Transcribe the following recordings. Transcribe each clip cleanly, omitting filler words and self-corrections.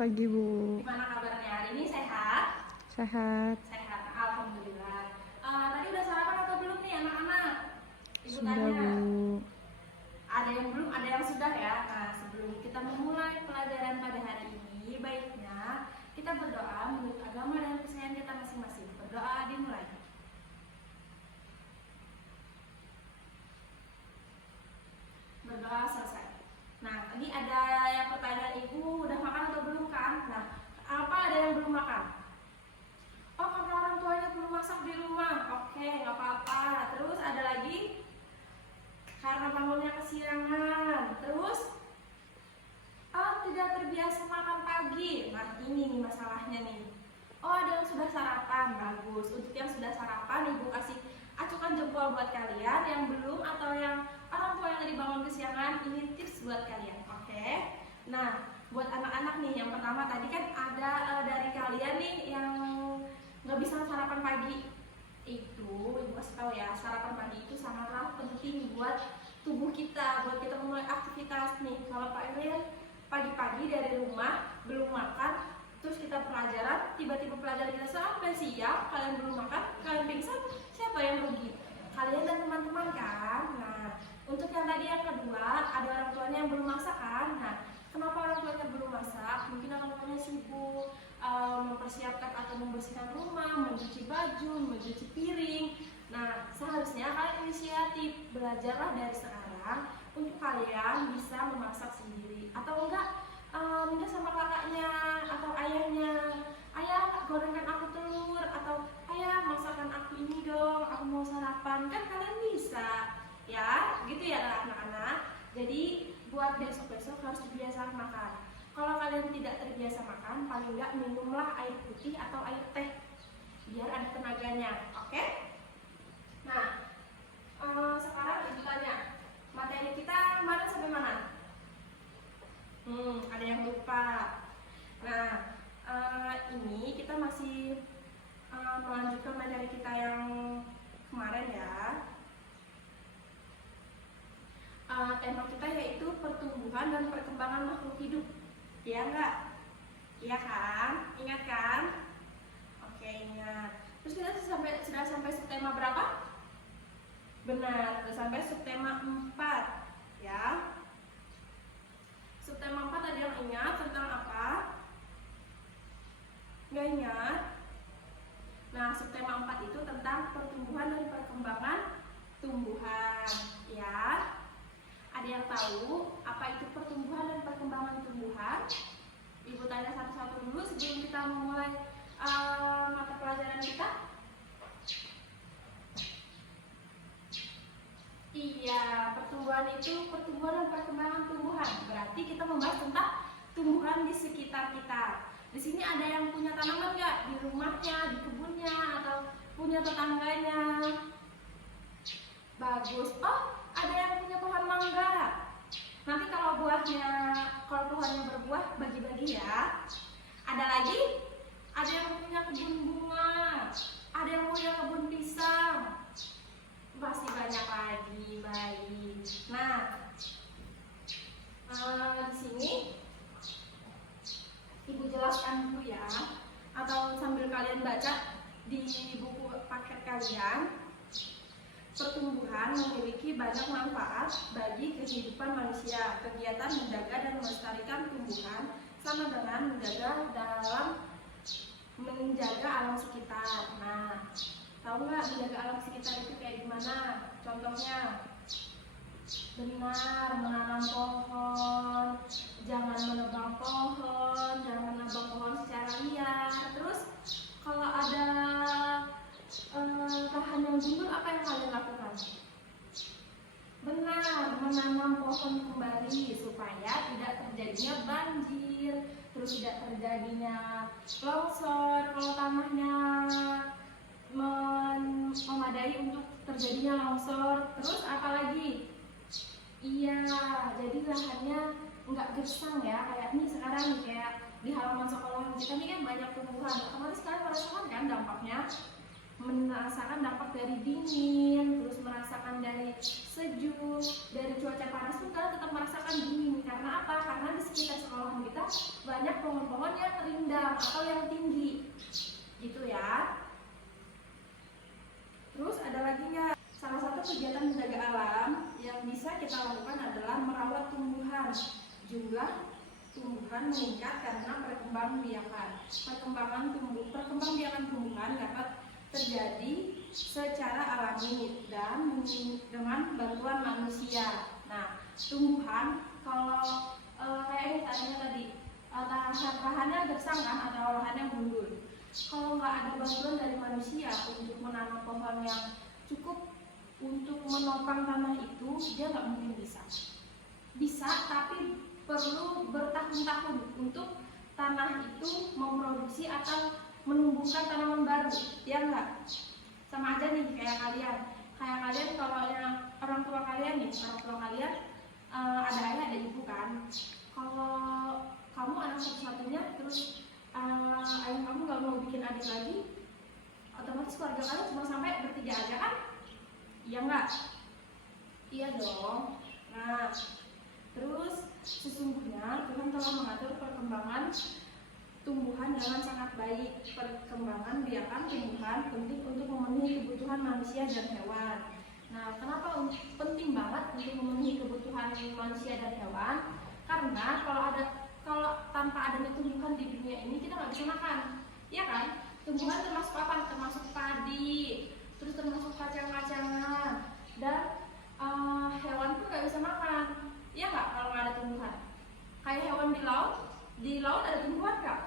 pagi, Bu. Gimana kabarnya hari ini? Sehat? Sehat. Sehat, alhamdulillah. Tadi udah sarapan atau belum nih anak-anak? Ibu Sudah, tanya. Bu. Ada yang belum, ada yang sudah ya. Nah, sebelum kita memulai pelajaran pada hari ini, baiknya kita berdoa menurut agama dan kepercayaan kita masing-masing. Berdoa dimulai. Berdoa selesai. Nah, tadi ada yang pertanyaan ibu, udah makan atau belum kan? Nah, apa ada yang belum makan? Oh, karena orang tuanya belum masak di rumah. Oke, nggak apa-apa. Terus ada lagi? Karena bangunnya kesiangan. Terus? Oh, tidak terbiasa makan pagi. Nah, ini nih masalahnya nih. Oh, ada yang sudah sarapan. Bagus. Untuk yang sudah sarapan, ibu kasih acukan jempol buat kalian. Yang belum atau yang orang tua yang tadi bangun kesiangan, ini tips buat kalian. Oke. Nah, buat anak-anak nih, yang pertama tadi kan ada dari kalian nih yang nggak bisa sarapan pagi. Itu ibu kasih tahu ya, sarapan pagi itu sangatlah penting buat tubuh kita, buat kita mulai aktivitas nih. Kalau Pak Eril pagi-pagi dari rumah belum makan, terus kita pelajaran, tiba-tiba pelajaran kita sampai siang, kalian belum makan, kalian pingsan, siapa yang rugi? Kalian dan teman-teman kan. Nah, untuk yang tadi yang kedua, ada orang tuanya yang belum masak kan. Nah, kenapa orang tuanya belum masak? Mungkin orang tuanya sibuk mempersiapkan atau membersihkan rumah, mencuci baju, mencuci piring. Nah, seharusnya kalian inisiatif, belajarlah dari sekarang untuk kalian bisa memasak sendiri. Atau enggak, minta sama kakaknya atau ayahnya, ayah gorengkan aku telur, atau ayah masakan aku ini dong, aku mau sarapan. Kan kalian bisa ya, gitu ya anak-anak. Jadi buat besok-besok harus terbiasa makan. Kalau kalian tidak terbiasa makan, paling enggak minumlah air putih atau air teh biar ada tenaganya. Oke? Nah, sekarang ibu tanya, materi kita kemarin sampai mana? Ada yang lupa. Nah, ini kita masih melanjutkan materi kita yang kemarin ya. Tema kita yaitu pertumbuhan dan perkembangan makhluk hidup. Iya enggak? Iya kan? Ingat kan? Oke, ingat. Terus kita sudah sampai subtema berapa? Benar, sudah sampai subtema 4 ya. Subtema 4 ada yang ingat tentang apa? Nggak ingat? Nah, subtema 4 itu tentang pertumbuhan dan perkembangan tumbuhan ya. Ada yang tahu apa itu pertumbuhan dan perkembangan tumbuhan? Ibu tanya satu-satu dulu sebelum kita memulai mata pelajaran kita. Iya, pertumbuhan itu pertumbuhan dan perkembangan tumbuhan. Berarti kita membahas tentang tumbuhan di sekitar kita. Di sini ada yang punya tanaman nggak? Di rumahnya, di kebunnya, atau punya tetangganya? Bagus. Oh, ada yang punya pohon mangga. Nanti kalau pohonnya berbuah, bagi-bagi ya. Ada lagi? Ada yang punya kebun bunga. Ada yang punya kebun pisang. Pasti banyak lagi, baik. Nah, di sini ibu jelaskan dulu ya, atau sambil kalian baca di buku paket kalian. Pertumbuhan memiliki banyak manfaat bagi kehidupan manusia. Kegiatan menjaga dan melestarikan tumbuhan sama dengan menjaga alam sekitar. Nah, tahu nggak menjaga alam sekitar itu kayak gimana? Contohnya, benar, menanam pohon, jangan menebang pohon, jangan menebang pohon secara liar. Terus kalau ada lahan yang gundul, apa yang kalian lakukan? Benar, menanam pohon kembali supaya tidak terjadinya banjir, terus tidak terjadinya longsor kalau tanahnya memadai untuk terjadinya longsor. Terus apa lagi? Iya, jadi lahannya nggak gersang ya, kayak ini sekarang nih, kayak di halaman sekolah kita ini kan banyak tumbuhan. Otomatis kalian merasakan kan dampaknya, merasakan dampak dari dingin, terus merasakan dari sejuk, dari cuaca panas pun kalian tetap merasakan dingin. Karena apa? Karena di sekitar sekolah kita banyak banyak pohon-pohon yang rindang atau yang tinggi, gitu ya. Terus ada lagi nggak? Salah satu kegiatan menjaga alam yang bisa kita lakukan adalah merawat tumbuhan. Jumlah tumbuhan meningkat karena perkembangbiakan. Perkembangbiakan tumbuhan dapat terjadi secara alami dan dengan bantuan manusia. Nah, tumbuhan kalau kayak ini tadi lahannya gersang kan atau lahannya gundul. Kalau nggak ada bantuan dari manusia untuk menanam pohon yang cukup untuk menopang tanah itu, dia nggak mungkin bisa. Bisa, tapi perlu bertahun-tahun untuk tanah itu memproduksi atau menumbuhkan tanaman baru, ya nggak? Sama aja nih kayak kalian kalau yang orang tua kalian ada ayah ada ibu kan. Kalau kamu anak satu-satunya, terus ayah kamu nggak mau bikin adik lagi, otomatis keluarga kalian cuma sampai bertiga aja kan? Iya nggak? Iya dong. Nah, terus sesungguhnya Tuhan telah mengatur perkembangan tumbuhan dengan sangat baik. Perkembangan biakan tumbuhan penting untuk memenuhi kebutuhan manusia dan hewan. Nah, kenapa penting banget untuk memenuhi kebutuhan manusia dan hewan? Karena kalau tanpa adanya tumbuhan di dunia ini kita nggak bisa makan, ya kan? Tumbuhan termasuk apa? Termasuk padi, terus termasuk kacang-kacangan, dan hewan pun nggak bisa makan, ya nggak kalau nggak ada tumbuhan. Kayak hewan di laut ada tumbuhan nggak?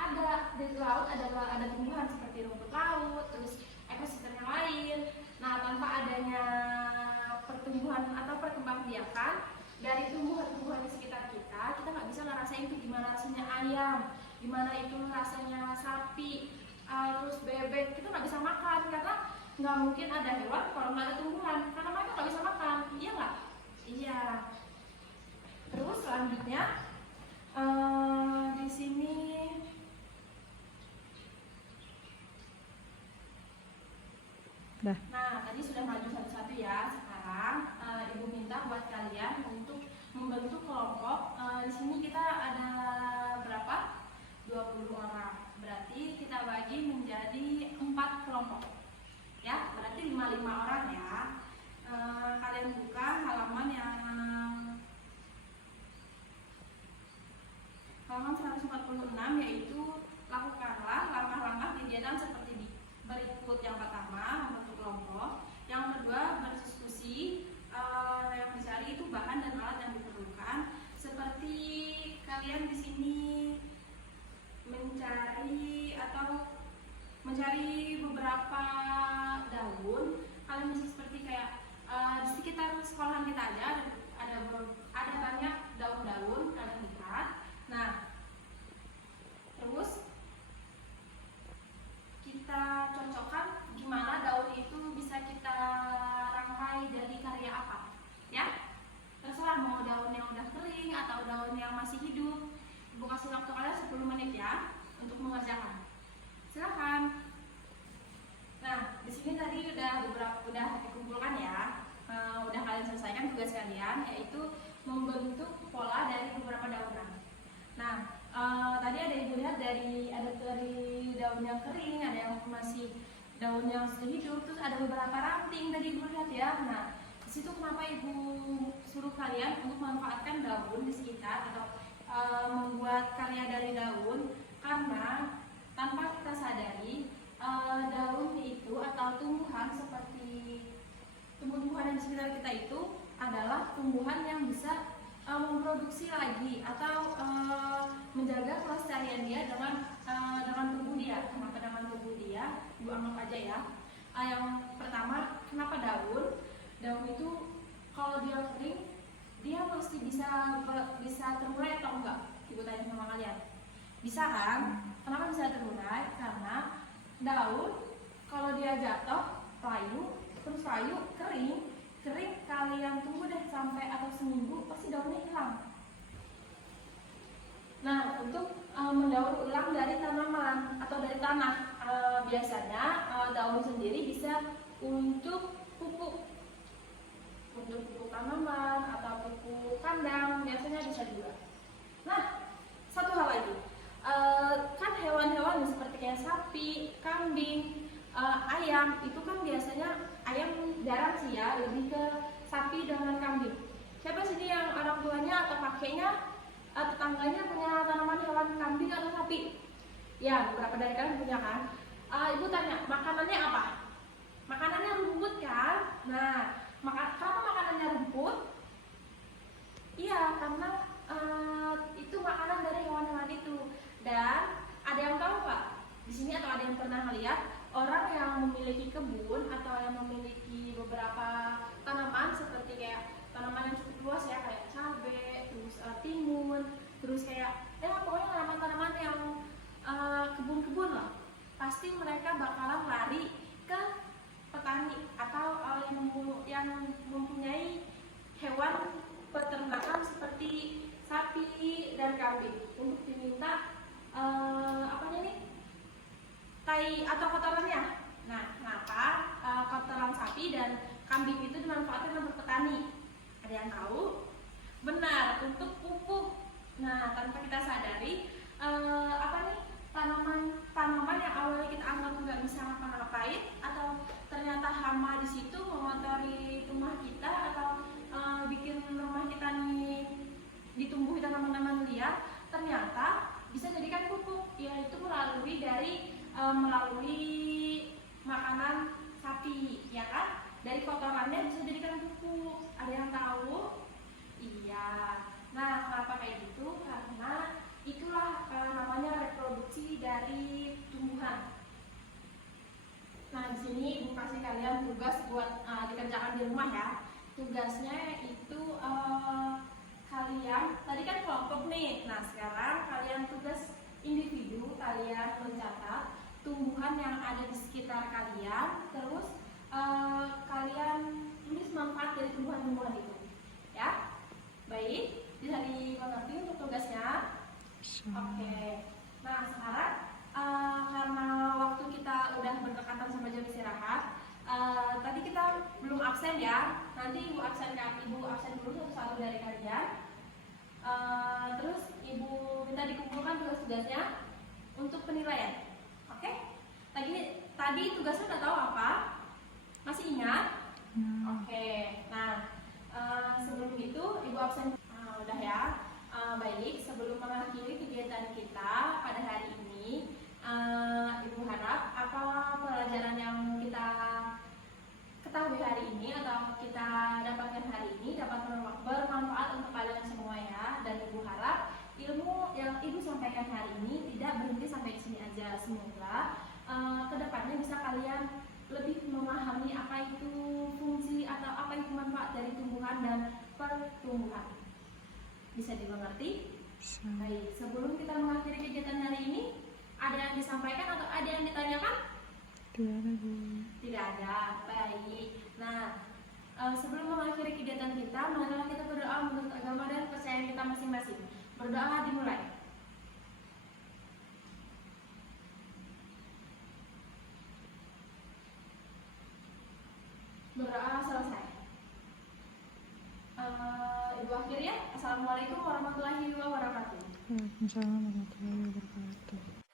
Ada, di laut ada tumbuhan seperti rumput laut, terus ekosistem yang lain. Nah, tanpa adanya pertumbuhan atau perkembangbiakan dari tumbuhan-tumbuhan di sekitar kita nggak bisa ngerasain itu gimana rasanya ayam, gimana itu rasanya sapi, terus bebek. Kita nggak bisa makan karena nggak mungkin ada hewan kalau nggak ada tumbuhan, karena mereka nggak bisa makan, iya nggak? Iya. Terus selanjutnya di sini Dah. Nah, tadi sudah maju satu-satu ya. Sekarang Ibu minta buat kalian untuk membentuk kelompok. Di sini kita ada berapa? 20 orang. Berarti kita bagi menjadi 4 kelompok. Ya, berarti 5 orang ya. Kalian buka halaman 146, yaitu lakukanlah langkah-langkah kegiatan seperti berikut. Yang pertama, membentuk kelompok. Yang kedua, berdiskusi. Yang dicari itu bahan dan alat yang diperlukan. Seperti kalian di sini mencari beberapa daun. Kalian bisa seperti kayak di sekitar sekolahan kita aja ada banyak daun-daun, kalian lihat. Nah, terus kita cocokkan gimana daun itu bisa kita rangkai jadi karya apa, ya? Terserah mau daun yang udah kering atau daun yang masih hidup. Ibu kasih waktu kalian 10 menit ya untuk mengerjakan. Silakan. Nah, di sini tadi udah dikumpulkan ya. Udah kalian selesaikan tugas kalian, yaitu membentuk pola dari beberapa daunan. Nah, tadi ada ibu lihat dari daun yang kering, ada yang masih daun yang sudah hidup, terus ada beberapa ranting tadi ibu lihat ya. Nah, di situ kenapa ibu suruh kalian untuk memanfaatkan daun di sekitar atau membuat karya dari daun, karena tanpa kita sadari daun itu atau tumbuhan seperti tumbuh-tumbuhan yang di sekitar kita itu adalah tumbuhan yang bisa memproduksi lagi atau menjaga kelestarian dia dengan tubuh dia. Kenapa dengan tubuh dia? Ibu anggap aja ya. Yang pertama, kenapa daun? Daun itu kalau dia kering, dia mesti bisa terurai atau enggak? Ibu tanya sama kalian. Bisa kan? Kenapa bisa terurai? Karena daun kalau dia jatuh, terus layu, kering kalian tunggu deh sampai atau seminggu, pasti daunnya hilang. Nah, untuk mendaur ulang dari tanaman atau dari tanah, biasanya daun sendiri bisa untuk pupuk tanaman atau pupuk kandang, biasanya bisa juga. Nah, satu hal ayam itu kan biasanya ayam jarang sih ya, lebih ke sapi dengan kambing. Siapa sih yang orang tuanya atau kakeknya tetangganya punya tanaman hewan kambing atau sapi? Ya, beberapa dari kalian punya kan? Ibu tanya, makanannya apa? Makanannya rumput kan? Nah, kenapa makanannya rumput? Iya, karena itu makanan dari hewan-hewan itu. Dan ada yang tahu Pak? Di sini atau ada yang pernah lihat orang yang memiliki kebun atau yang memiliki beberapa tanaman seperti kayak tanaman yang cukup luas ya, kayak cabai, terus timun, terus kayak pokoknya tanaman-tanaman yang kebun-kebun lah. Pasti mereka bakalan lari ke petani atau yang mempunyai hewan peternakan seperti sapi dan kambing untuk diminta tai atau kotorannya. Nah, kenapa kotoran sapi dan kambing itu dimanfaatkan untuk petani? Ada yang tahu? Benar, untuk pupuk. Nah, tanpa kita sadari tanaman yang awalnya kita anggap nggak bisa ngapa-ngapain atau ternyata hama di situ mengotori rumah kita atau bikin rumah kita nih ditumbuhi tanaman-tanaman liar, ternyata bisa jadikan pupuk, yaitu melalui makanan sapi, ya kan? Dari kotorannya bisa jadikan pupuk. Ada yang tahu? Iya. Nah, kenapa kayak gitu? Karena itulah namanya reproduksi dari tumbuhan. Nah, di sini ibu kasih kalian tugas buat dikerjakan di rumah ya. Tugasnya itu kalian tadi kan kelompok nih. Nah, sekarang kalian tugas individu, kalian mencatat tumbuhan yang ada di sekitar kalian, terus kalian tulis manfaat dari tumbuhan-tumbuhan itu. Ya, baik, bisa dimengerti untuk tugasnya. Oke. Nah, sekarang karena waktu kita udah berdekatan sama jam istirahat, tadi kita belum absen ya. Nanti ibu absen dulu satu-satu dari kalian. Terus ibu minta dikumpulkan tugas-tugasnya untuk penilaian. Oke? Tadi tugasnya udah tahu apa? Masih ingat? Oke. Nah, sebelum itu ibu absen. Udah ya. Baik, sebelum mengakhiri kegiatan kita pada hari ini, ibu harap apa pelajaran yang kita ketahui hari ini atau kita dapatkan hari ini dapat bermanfaat untuk kalian semua ya. Dan ibu harap ilmu yang ibu sampaikan hari ini tidak berhenti sampai di sini aja. Semoga kedepannya bisa kalian lebih memahami apa itu fungsi atau apa itu manfaat dari tumbuhan dan pertumbuhan. Bisa dimengerti? Baik, sebelum kita mengakhiri kegiatan hari ini, ada yang disampaikan atau ada yang ditanyakan? Tidak ada, Bu. Tidak ada. Baik. Nah, sebelum mengakhiri kegiatan kita, marilah kita berdoa menurut agama dan kepercayaan kita masing-masing. Berdoa dimulai. Berdoa selesai. Ibu akhir ya. Assalamualaikum warahmatullahi wabarakatuh. Waalaikumsalam warahmatullahi wabarakatuh.